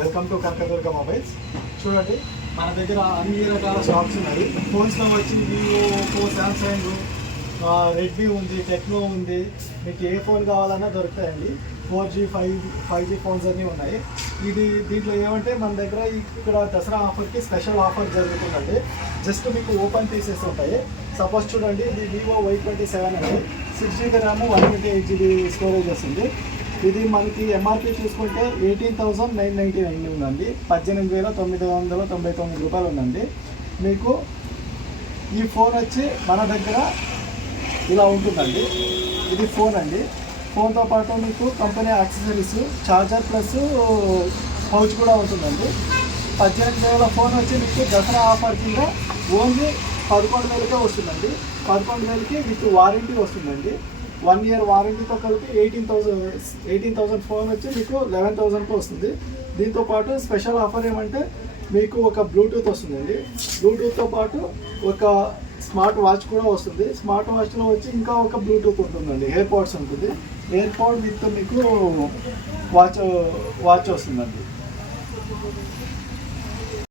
Welcome to Kanakadurga mobiles. చూడండి, మన దగ్గర అన్ని రకాల స్టాక్స్ ఉన్నాయి. ఫోన్స్లో వచ్చి వివో, ఓప్పో, శాంసంగ్, రెడ్మీ ఉంది, టెక్నో ఉంది. మీకు ఏ ఫోన్ కావాలన్నా దొరుకుతాయండి. 4G 5G ఫోన్స్ అన్నీ ఉన్నాయి. దీంట్లో ఏమంటే మన దగ్గర ఇక్కడ దసరా ఆఫర్కి స్పెషల్ ఆఫర్ జరుగుతుందండి. జస్ట్ మీకు ఓపెన్ పీసెస్ ఉంటాయి. సపోజ్ చూడండి, ఇది వివో Y27 అండి. 6GB ర్యామ్, 128GB స్టోరేజ్ వస్తుంది. ఇది మనకి ఎంఆర్పీ చూసుకుంటే 18,999 ఉందండి. 18,999 రూపాయలు ఉందండి. మీకు ఈ ఫోన్ వచ్చి మన దగ్గర ఇలా ఉంటుందండి. ఇది ఫోన్ అండి. ఫోన్తో పాటు మీకు company accessories, charger plus pouch కూడా ఉంటుందండి. 18,000 ఫోన్ వచ్చి మీకు దసరా ఆఫర్ కింద ఓన్లీ 11,000కే వస్తుందండి. 11,000కి విత్ వారంటీ వస్తుందండి. 1 year వారంటీతో కలిపి 18,000 ఫోన్ వచ్చి మీకు 11,000కి వస్తుంది. దీంతో పాటు స్పెషల్ ఆఫర్ ఏమంటే మీకు ఒక బ్లూటూత్ వస్తుందండి. బ్లూటూత్తో పాటు ఒక స్మార్ట్ వాచ్ కూడా వస్తుంది. స్మార్ట్ వాచ్లో వచ్చి ఇంకా ఒక బ్లూటూత్ ఉంటుందండి. ఎయిర్ పాడ్స్ ఉంటుంది. ఎయిర్ పాడ్ విత్ మీకు వాచ్ వస్తుందండి.